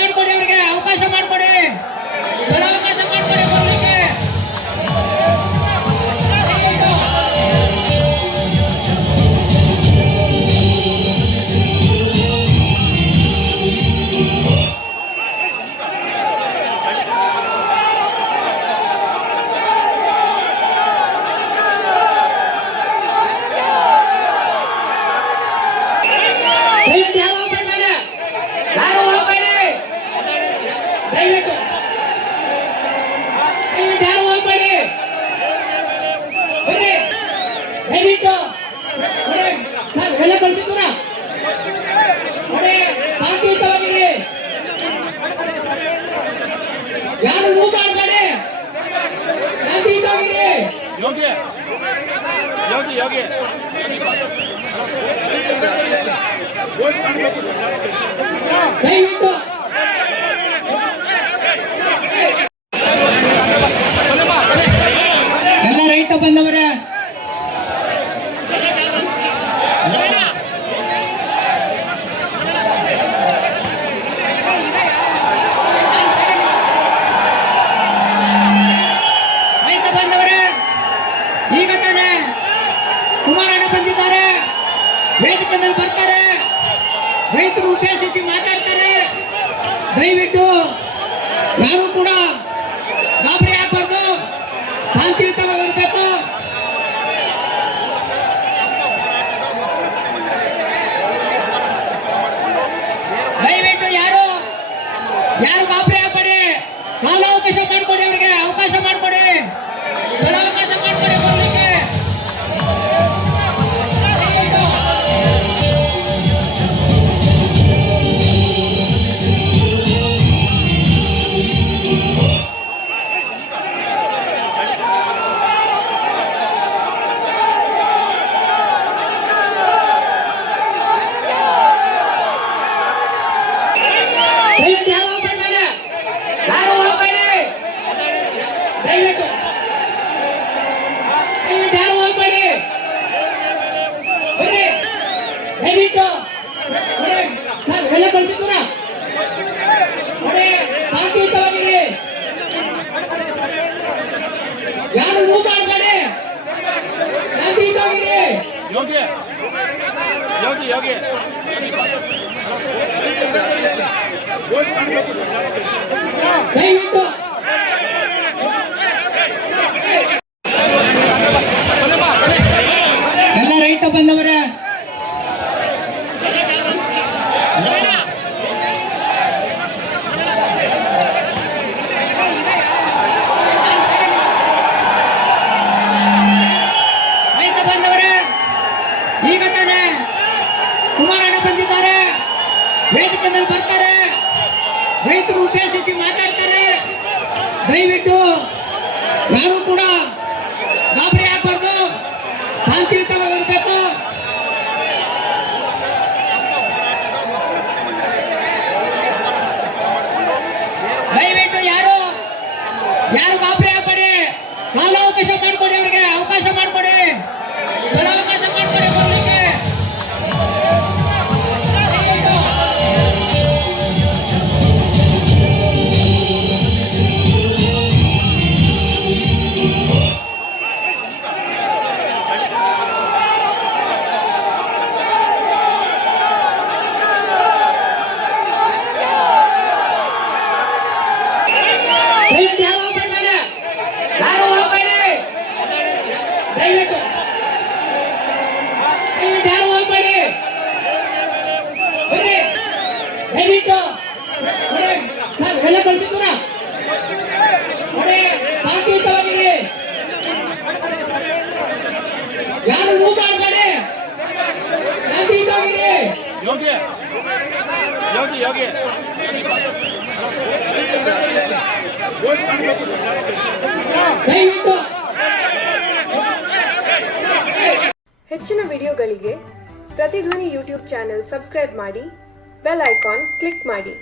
ಮಾಡಿಕೊಡಿ, ಅವರಿಗೆ ಅವಕಾಶ ಮಾಡಿಕೊಡಿ, ಅವಕಾಶ ಮಾಡಿಕೊಡಿ ಬರ್ಲಿಕ್ಕೆ. ಎಲ್ಲ ಕಳ್ಸಿದ್ದೀರ ನೋಡಿ, ಶಾಂತಿಯುತವಾಗಿರಿ, ಯಾರು ಮೂವ್ ಮಾಡಬೇಡಿ, ಶಾಂತಿಯುತವಾಗಿರಿ. ಯೋಗಿ ಯೋಗಿ ಯೋಗಿ ದಯವಿಟ್ಟು ಎಲ್ಲ ರೈತ ಬಂದವರೇ, ಈಗ ತಾನೇ ಕುಮಾರಣ್ಣ ಬಂದಿದ್ದಾರೆ, ವೇದಿಕೆ ಮೇಲೆ ಬರ್ತಾರೆ, ರೈತರು ಉದ್ದೇಶಿಸಿ ಮಾತಾಡ್ತಾರೆ. ದಯವಿಟ್ಟು ಯಾರು ಕೂಡ ಗಾಬರಿ ಆಗಬಾರ್ದು, ಶಾಂತಿಯುತವಾಗಿರ್ಬೇಕು. ದಯವಿಟ್ಟು ಯಾರು ಗಾಬರಿ ಆಗಬೇಡಿ, ಕಾಲಾವಕಾಶ ಮಾಡಿಕೊಡಿ, ಅವರಿಗೆ ಅವಕಾಶ ಮಾಡಿಕೊಡಿ, ಅವಕಾಶ ಮಾಡಿಕೊಡಿ ಬರ್ಲಿಕ್ಕೆ. ದಯವಿಟ್ಟು ಯಾರು ಹೋಗ್ಬೇಡಿ, ದಯವಿಟ್ಟು ಎಲ್ಲ ಕಳ್ಸಿದ್ದೀರ ನೋಡಿ, ಶಾಂತಿಯುತವಾಗಿರಿ, ಯಾರು ಮೂವ್ ಮಾಡಬೇಡಿ, ಶಾಂತಿಯುತವಾಗಿರಿ. ಯೋಗಿ ಯೋಗಿ ಯೋಗಿ ದಯವಿಟ್ಟು ಎಲ್ಲ ರೈತ ಬಂದವರೇ, ಈಗ ತಾನೇ ಕುಮಾರಣ್ಣ ಬಂದಿದ್ದಾರೆ, ವೇದಿಕೆ ಮೇಲೆ ಬರ್ತಾರೆ, ರೈತರು ಉದ್ದೇಶಿಸಿ ಮಾತಾಡ್ತಾರೆ. ದಯವಿಟ್ಟು ಯಾರು ಕೂಡ ಗಾಬರಿ ಆಗಬಾರ್ದು, ಶಾಂತಿಯುತವಾಗಿರ್ಬೇಕು. ದಯವಿಟ್ಟು ಯಾರು ಗಾಬರಿ ಆಗಬೇಡಿ, ಕಾಲಾವಕಾಶ ಮಾಡಿಕೊಡಿ, ಅವರಿಗೆ ಅವಕಾಶ ಮಾಡಿಕೊಡಿ, ಅವಕಾಶ ಮಾಡಿಕೊಡಿ ಬರ್ಲಿಕ್ಕೆ. ದಯವಿಟ್ಟು ಯಾರು ಹೋಗ್ಬೇಡಿ, ದಯವಿಟ್ಟು ಎಲ್ಲ ಕಳ್ಸಿದ್ದೀರ ನೋಡಿ, ಶಾಂತಿಯುತವಾಗಿರಿ, ಯಾರು ಮೂವ್ ಮಾಡಬೇಡಿ, ಶಾಂತಿಯುತವಾಗಿರಿ. ಯೋಗಿ ಯೋಗಿ ಯೋಗಿ ದಯವಿಟ್ಟು ಹೆಚ್ಚಿನ ವಿಡಿಯೋಗಳಿಗೆ ಪ್ರತಿಧ್ವನಿ ಯೂಟ್ಯೂಬ್ ಚಾನೆಲ್ ಸಬ್ಸ್ಕ್ರೈಬ್ ಮಾಡಿ, ಬೆಲ್ ಐಕಾನ್ ಕ್ಲಿಕ್ ಮಾಡಿ.